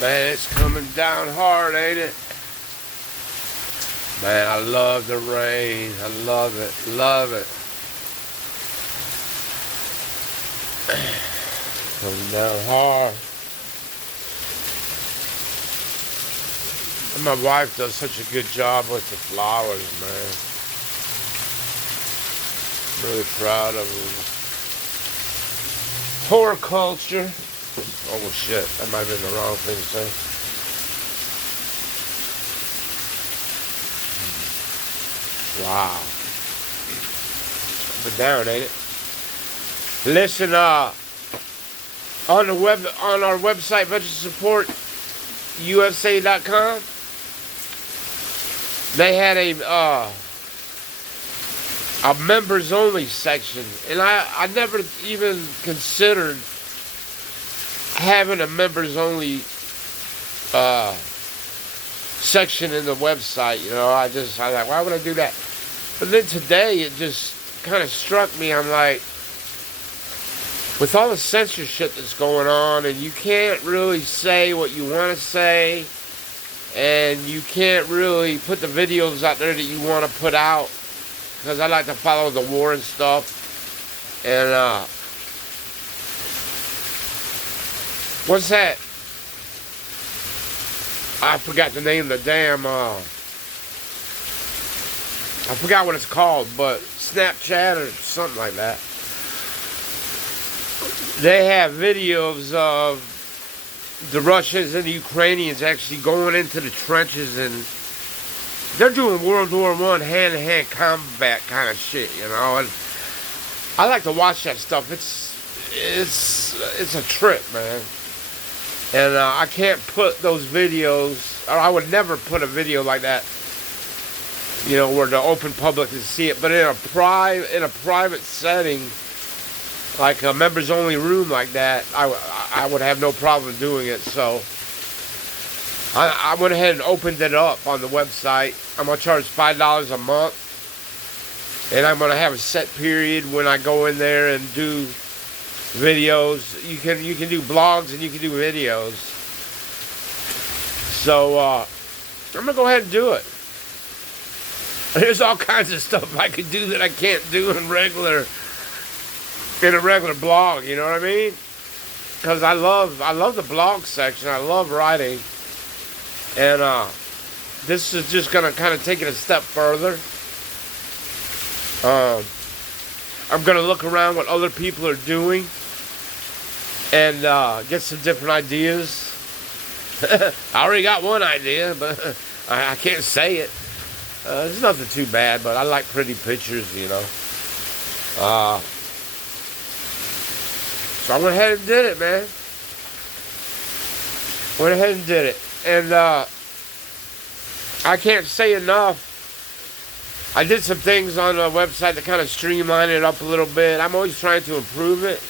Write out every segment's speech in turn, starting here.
Man, it's coming down hard, ain't it? Man, I love the rain. I love it. Love it. Coming down hard. And my wife does such a good job with the flowers, man. Really proud of her. Horticulture. Oh shit, that might have been the wrong thing to say. Wow. But down, ain't it? Listen, on our website, VeteranSupportUSA.com, they had a members only section, and I never even considered having a members only section in the website. You know, I was like, why would I do that? But then today it just kind of struck me. I'm like, with all the censorship that's going on, and you can't really say what you want to say, and you can't really put the videos out there that you want to put out, because I like to follow the war and stuff. And what's that? I forgot the name of the damn, I forgot what it's called, but Snapchat or something like that. They have videos of the Russians and the Ukrainians actually going into the trenches, and they're doing World War I hand-to-hand combat kind of shit, you know. And I like to watch that stuff. It's a trip, man. And I can't put those videos, or I would never put a video like that, you know, where the open public can see it. But in a private setting, like a members only room like that, I would have no problem doing it. So I went ahead and opened it up on the website. I'm gonna charge $5 a month, and I'm gonna have a set period when I go in there and do videos. You can do blogs and you can do videos. So I'm gonna go ahead and do it. There's all kinds of stuff I could do that I can't do in a regular blog. You know what I mean? Because I love the blog section. I love writing, and this is just gonna kind of take it a step further. I'm gonna look around what other people are doing and get some different ideas. I already got one idea, but I can't say it. It's nothing too bad, but I like pretty pictures, you know. So I went ahead and did it, man. Went ahead and did it. And I can't say enough. I did some things on the website to kind of streamline it up a little bit. I'm always trying to improve it.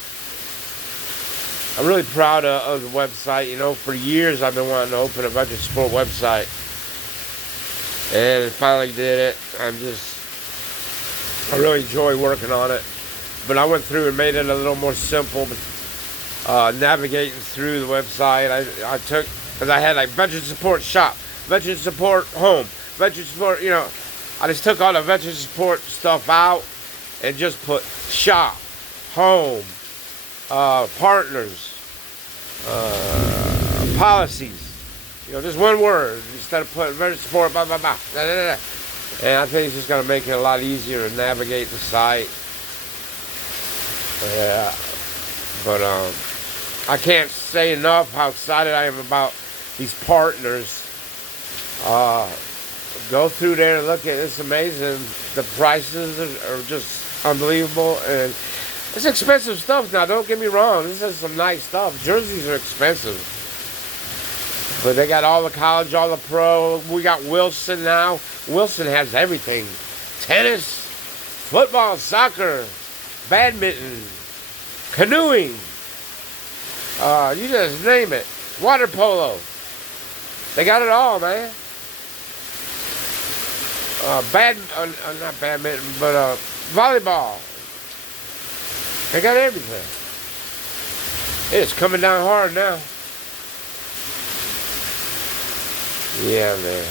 I'm really proud of the website. You know, for years I've been wanting to open a Veteran Support website, and I finally did it. I really enjoy working on it. But I went through and made it a little more simple. Navigating through the website, I took, because I had like Veteran Support Shop, Veteran Support Home, Veteran Support, you know, I just took all the Veteran Support stuff out and just put Shop, Home, Partners, Policies. You know, just one word instead of putting Veteran Support, blah, blah, blah, da, da, da, da. And I think it's just going to make it a lot easier to navigate the site. Yeah, but I can't say enough how excited I am about these partners. Go through there and look at it. It's amazing. The prices are just unbelievable, and it's expensive stuff now. Don't get me wrong. This is some nice stuff. Jerseys are expensive, but they got all the college, all the pro. We got Wilson now. Wilson has everything: tennis, football, soccer, badminton, canoeing, you just name it, water polo. They got it all, man. Not badminton, but volleyball. They got everything. It's coming down hard now. Yeah, man.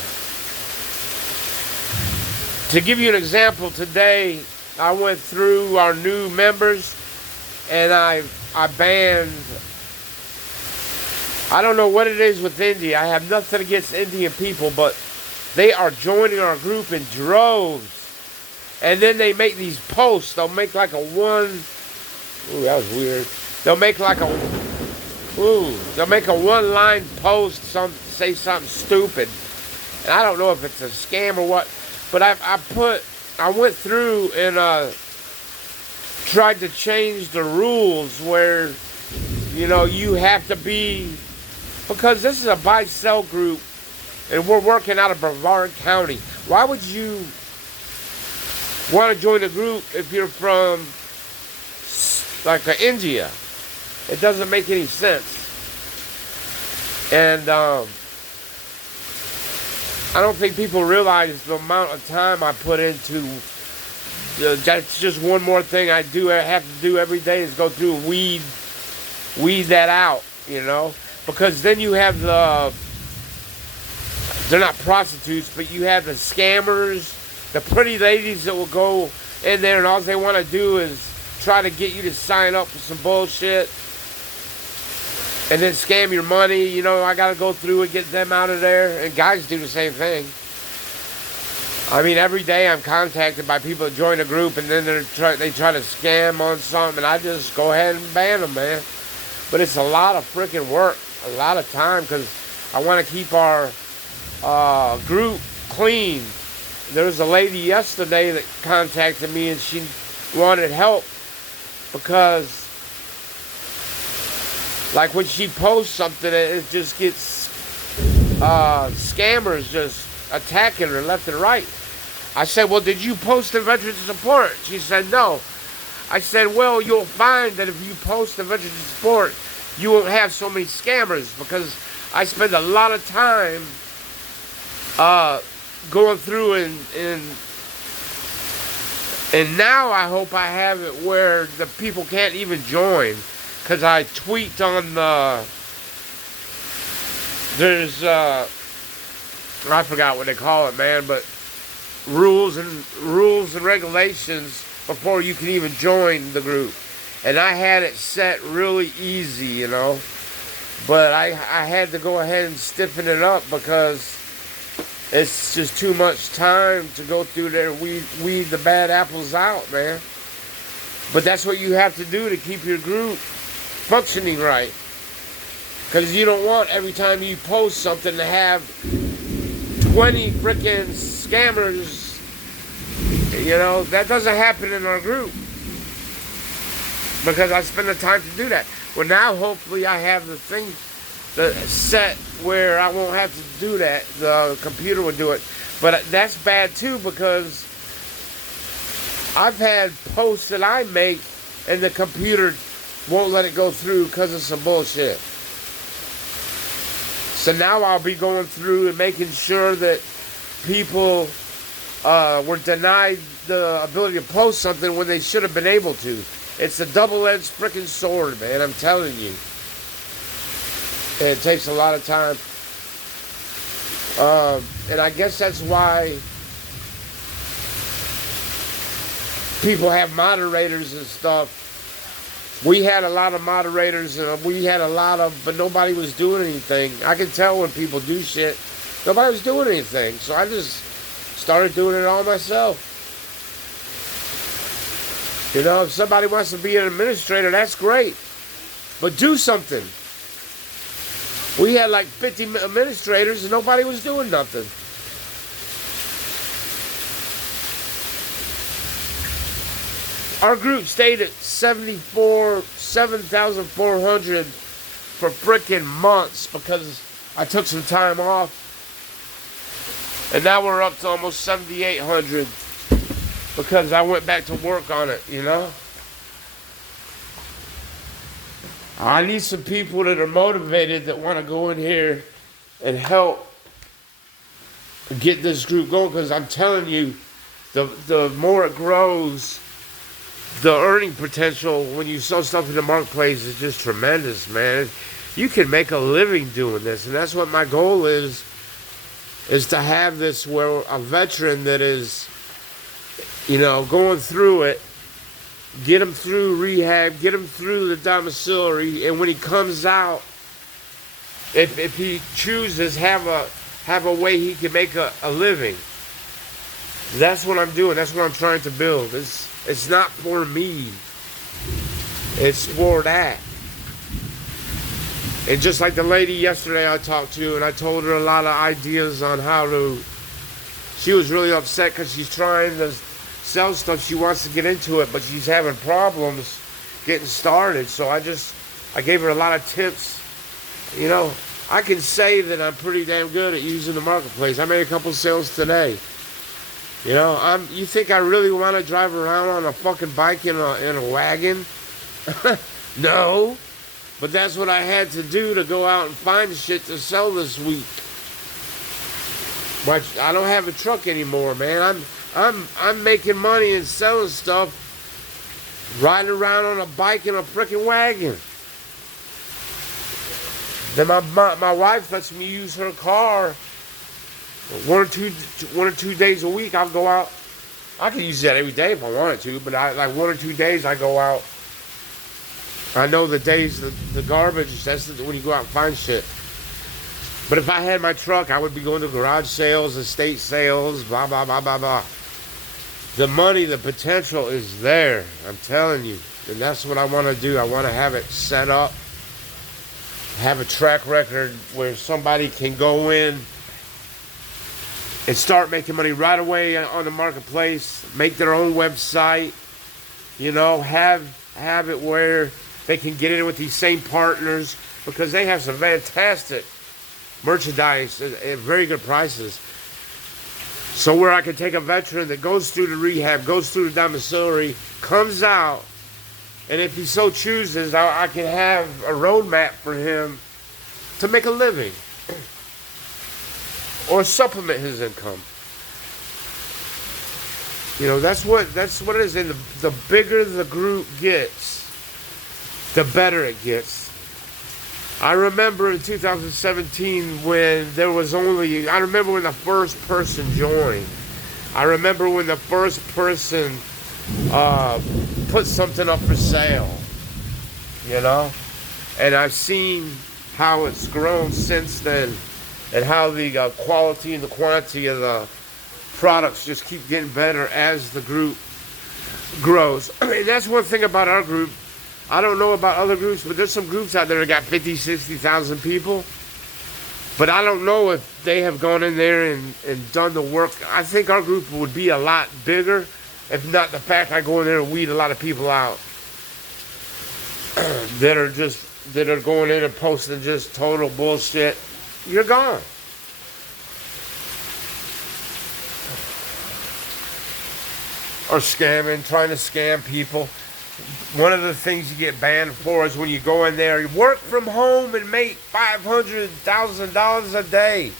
To give you an example, today I went through our new members and I banned. I don't know what it is with India. I have nothing against Indian people, but they are joining our group in droves. And then they make these posts. They'll make like a one. Ooh, that was weird. They'll make like a. They'll make a one-line post. Say something stupid. And I don't know if it's a scam or what. But I went through and tried to change the rules where, you have to be, because this is a buy-sell group, and we're working out of Brevard County. Why would you want to join a group if you're from, like, India? It doesn't make any sense. And I don't think people realize the amount of time I put into. That's just one more thing I have to do every day is go through and weed that out, because then you have they're not prostitutes, but you have the scammers, the pretty ladies that will go in there and all they want to do is try to get you to sign up for some bullshit and then scam your money. I got to go through and get them out of there. And guys do the same thing. I mean, every day I'm contacted by people that join a group and then they try to scam on something, and I just go ahead and ban them, man. But it's a lot of freaking work, a lot of time, because I want to keep our group clean. There was a lady yesterday that contacted me and she wanted help because, like, when she posts something, it just gets scammers just attacking her left and right. I said, well, did you post the veteran support? She said, no. I said, well, you'll find that if you post the veteran support, you won't have so many scammers, because I spend a lot of time going through and now I hope I have it where the people can't even join, because I tweaked on there's I forgot what they call it, man, but rules and regulations before you can even join the group. And I had it set really easy, but I had to go ahead and stiffen it up because it's just too much time to go through there and weed the bad apples out, man. But that's what you have to do to keep your group functioning right. Because you don't want every time you post something to have 20 freaking scammers. That doesn't happen in our group, because I spend the time to do that. Well, now hopefully I have the thing set where I won't have to do that. The computer will do it. But that's bad too, because I've had posts that I make and the computer won't let it go through because of some bullshit. So now I'll be going through and making sure that people were denied the ability to post something when they should have been able to. It's a double-edged freaking sword, man, I'm telling you. And it takes a lot of time. And I guess that's why people have moderators and stuff. We had a lot of moderators, and but nobody was doing anything. I can tell when people do shit. Nobody was doing anything. So I just started doing it all myself. If somebody wants to be an administrator, that's great. But do something. We had like 50 administrators and nobody was doing nothing. Our group stayed at 7,400 for frickin' months because I took some time off. And now we're up to almost 7,800 because I went back to work on it, I need some people that are motivated that want to go in here and help get this group going, because I'm telling you, the more it grows, the earning potential when you sell stuff in the marketplace is just tremendous, man. You can make a living doing this, and that's what my goal is is to have this where a veteran that is, going through it, get him through rehab, get him through the domiciliary, and when he comes out, if he chooses, have a way he can make a living. That's what I'm doing. That's what I'm trying to build. It's not for me. It's for that. And just like the lady yesterday I talked to, and I told her a lot of ideas on how to. She was really upset because she's trying to sell stuff. She wants to get into it, but she's having problems getting started. So I gave her a lot of tips. I can say that I'm pretty damn good at using the marketplace. I made a couple sales today. You think I really want to drive around on a fucking bike in a wagon? No. But that's what I had to do to go out and find shit to sell this week. But I don't have a truck anymore, man. I'm making money and selling stuff, riding around on a bike in a freaking wagon. Then my wife lets me use her car one or two days a week. I'll go out. I can use that every day if I wanted to, but like 1 or 2 days I go out. I know the days, the garbage, that's when you go out and find shit. But if I had my truck, I would be going to garage sales, estate sales, blah, blah, blah, blah, blah. The money, the potential is there, I'm telling you. And that's what I want to do. I want to have it set up, have a track record where somebody can go in and start making money right away on the marketplace, make their own website, have it where they can get in with these same partners because they have some fantastic merchandise at very good prices. So where I can take a veteran that goes through the rehab, goes through the domiciliary, comes out, and if he so chooses, I can have a roadmap for him to make a living or supplement his income. That's what it is. And the bigger the group gets, the better it gets. I remember in 2017 when I remember when the first person joined. I remember when the first person put something up for sale, and I've seen how it's grown since then and how the quality and the quantity of the products just keep getting better as the group grows. And that's one thing about our group. I don't know about other groups, but there's some groups out there that got 50, 60,000 people. But I don't know if they have gone in there and done the work. I think our group would be a lot bigger if not the fact I go in there and weed a lot of people out that are going in and posting just total bullshit. You're gone. Or scamming, trying to scam people. One of the things you get banned for is when you go in there, you work from home and make $500,000 a day.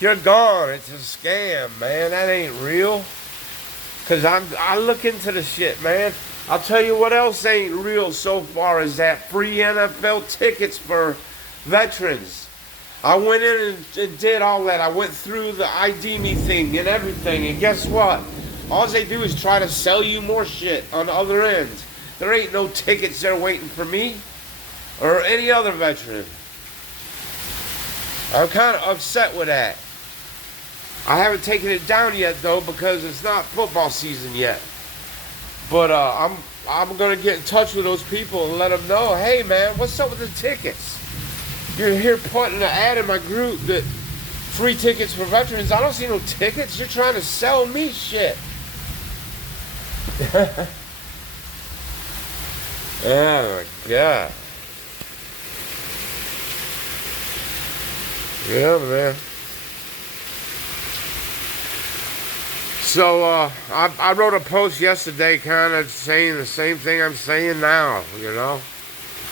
You're gone. It's a scam, man. That ain't real. Because I look into the shit, man. I'll tell you what else ain't real so far is that free NFL tickets for veterans. I went in and did all that. I went through the ID me thing and everything. And guess what? All they do is try to sell you more shit on the other end. There ain't no tickets there waiting for me or any other veteran. I'm kind of upset with that. I haven't taken it down yet though because it's not football season yet. But I'm gonna get in touch with those people and let them know, hey man, what's up with the tickets? You're here putting an ad in my group that free tickets for veterans. I don't see no tickets. You're trying to sell me shit. Oh my God. Yeah, man. So I wrote a post yesterday kind of saying the same thing I'm saying now,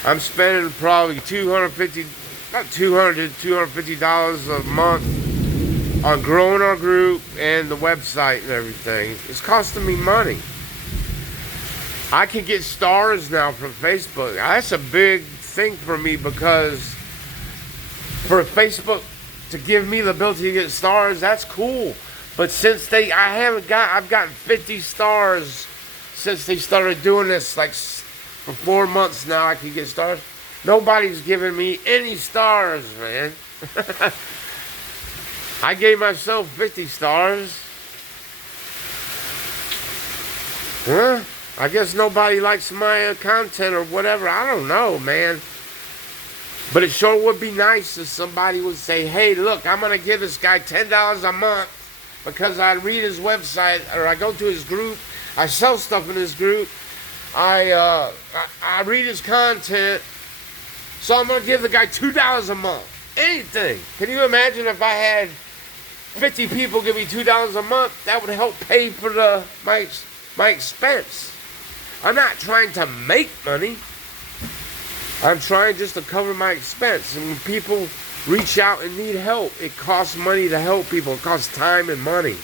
I'm spending probably $250 a month on growing our group and the website and everything. It's costing me money. I can get stars now from Facebook. That's a big thing for me because for Facebook to give me the ability to get stars, that's cool. But since I've gotten 50 stars since they started doing this, like for 4 months now I can get stars. Nobody's giving me any stars, man. I gave myself 50 stars. Huh? I guess nobody likes my content or whatever. I don't know, man. But it sure would be nice if somebody would say, hey, look, I'm going to give this guy $10 a month because I read his website or I go to his group. I sell stuff in his group. I read his content. So I'm going to give the guy $2 a month. Anything. Can you imagine if I had 50 people give me $2 a month? That would help pay for my expense. I'm not trying to make money. I'm trying just to cover my expense. And when people reach out and need help, it costs money to help people. It costs time and money.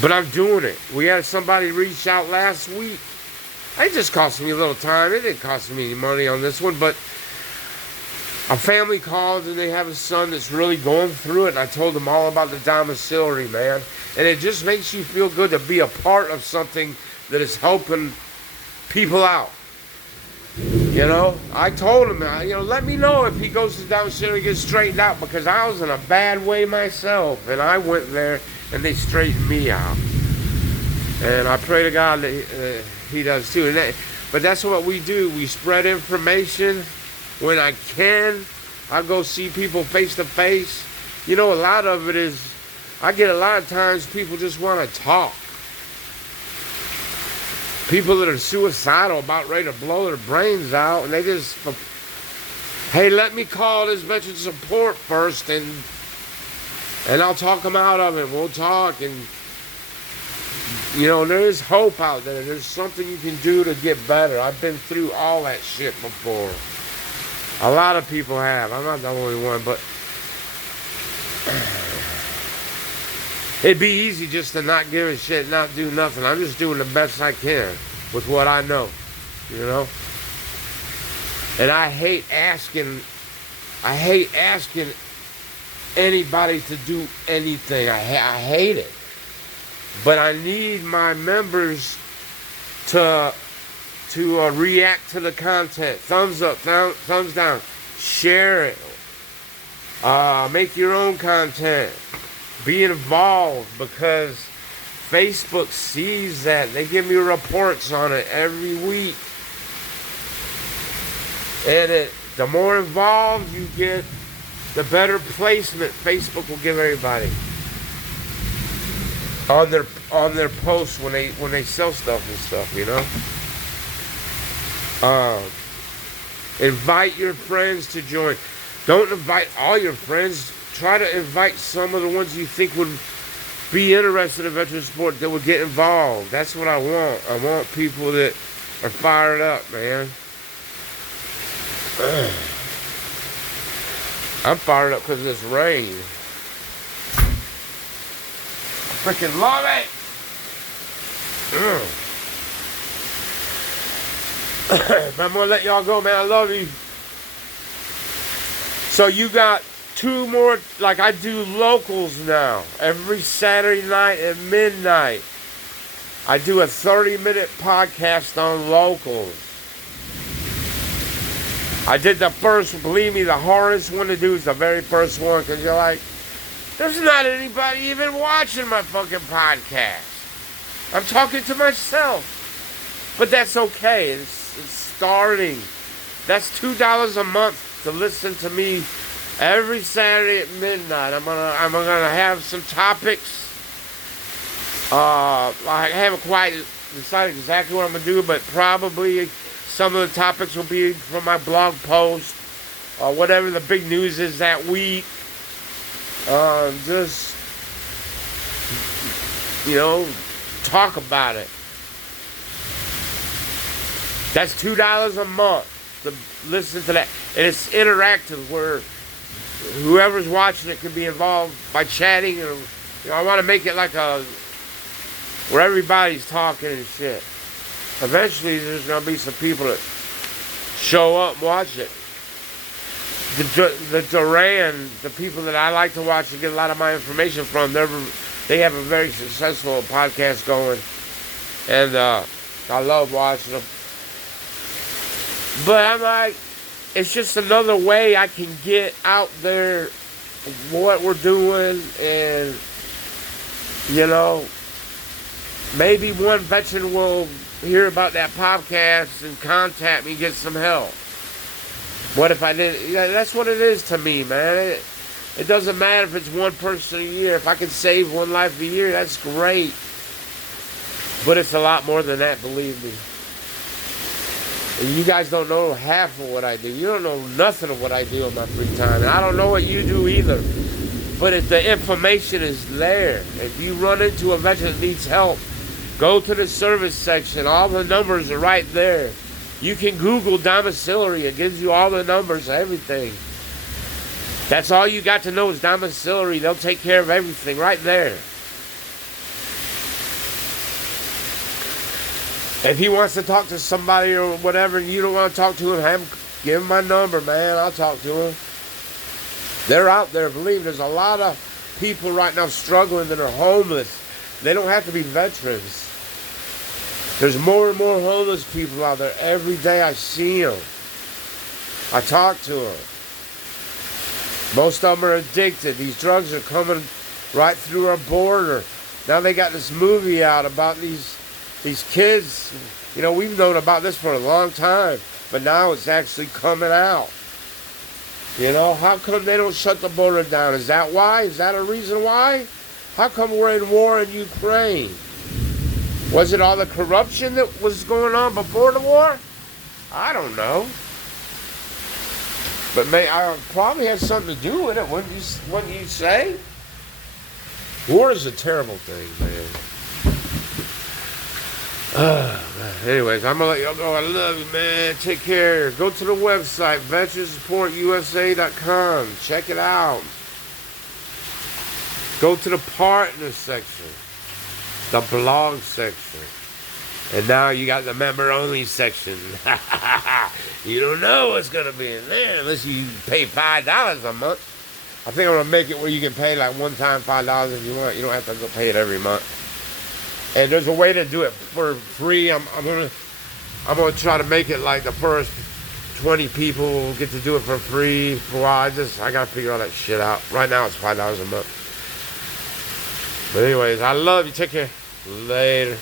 But I'm doing it. We had somebody reach out last week. It just cost me a little time. It didn't cost me any money on this one, but a family called and they have a son that's really going through it, and I told them all about the domiciliary, man. And it just makes you feel good to be a part of something that is helping people out. You know, I told him, let me know if he goes to domiciliary and gets straightened out, because I was in a bad way myself, and I went there and they straightened me out. And I pray to God that he does too. But that's what we do. We spread information. When I can, I go see people face to face. You know, a lot of it is, I get a lot of times people just want to talk. People that are suicidal, about ready to blow their brains out, and they just, hey, let me call this veteran support first, and I'll talk them out of it. We'll talk, and there is hope out there. There's something you can do to get better. I've been through all that shit before. A lot of people have. I'm not the only one, but it'd be easy just to not give a shit, not do nothing. I'm just doing the best I can with what I know, And I hate asking anybody to do anything. I hate it. But I need my members to react to the content. Thumbs up, thumbs down. Share it. Make your own content. Be involved, because Facebook sees that. They give me reports on it every week. And the more involved you get, the better placement Facebook will give everybody on their posts when they sell stuff and stuff, Invite your friends to join. Don't invite all your friends. Try to invite some of the ones you think would be interested in veteran support that would get involved. That's what I want. I want people that are fired up, man. I'm fired up because of this rain. I freaking love it. I'm gonna let y'all go, man. I love you. So you got 2 more, like I do locals now. Every Saturday night at midnight, I do a 30-minute podcast on locals. I did the first, believe me, the hardest one to do is the very first one, because you're like, there's not anybody even watching my fucking podcast. I'm talking to myself. But that's okay. It's starting. That's $2 a month to listen to me every Saturday at midnight. I'm gonna have some topics. I haven't quite decided exactly what I'm gonna do, but probably some of the topics will be from my blog post, or whatever the big news is that week. Just talk about it. That's $2 a month to listen to that. And it's interactive, where whoever's watching it can be involved by chatting. Or, I want to make it like where everybody's talking and shit. Eventually, there's going to be some people that show up and watch it. the Duran, the people that I like to watch and get a lot of my information from, they have a very successful podcast going, and I love watching them. But I'm like, it's just another way I can get out there what we're doing, and maybe one veteran will hear about that podcast and contact me and get some help. What if I didn't? That's what it is to me, man. It doesn't matter if it's one person a year. If I can save one life a year, that's great. But it's a lot more than that, believe me. And you guys don't know half of what I do. You don't know nothing of what I do in my free time. And I don't know what you do either. But if the information is there, if you run into a veteran that needs help, go to the service section. All the numbers are right there. You can Google domiciliary. It gives you all the numbers, everything. That's all you got to know is domiciliary. They'll take care of everything right there. If he wants to talk to somebody or whatever and you don't want to talk to him, give him my number, man. I'll talk to him. They're out there. Believe me, there's a lot of people right now struggling that are homeless. They don't have to be veterans. There's more and more homeless people out there. Every day I see them. I talk to them. Most of them are addicted. These drugs are coming right through our border. Now they got this movie out about these kids. We've known about this for a long time, but now it's actually coming out. How come they don't shut the border down? Is that why? Is that a reason why? How come we're in war in Ukraine? Was it all the corruption that was going on before the war? I don't know. But I probably had something to do with it, wouldn't you say? War is a terrible thing, man. Anyways, I'm going to let y'all go. I love you, man. Take care. Go to the website, veteransupportusa.com. Check it out. Go to the partner section, the blog section. And now you got the member-only section. You don't know what's going to be in there unless you pay $5 a month. I think I'm going to make it where you can pay like one time $5 if you want. You don't have to go pay it every month. And there's a way to do it for free. I'm gonna try to make it like the first 20 people will get to do it for free for a while. I gotta figure all that shit out. Right now it's $5 a month. But anyways, I love you. Take care. Later.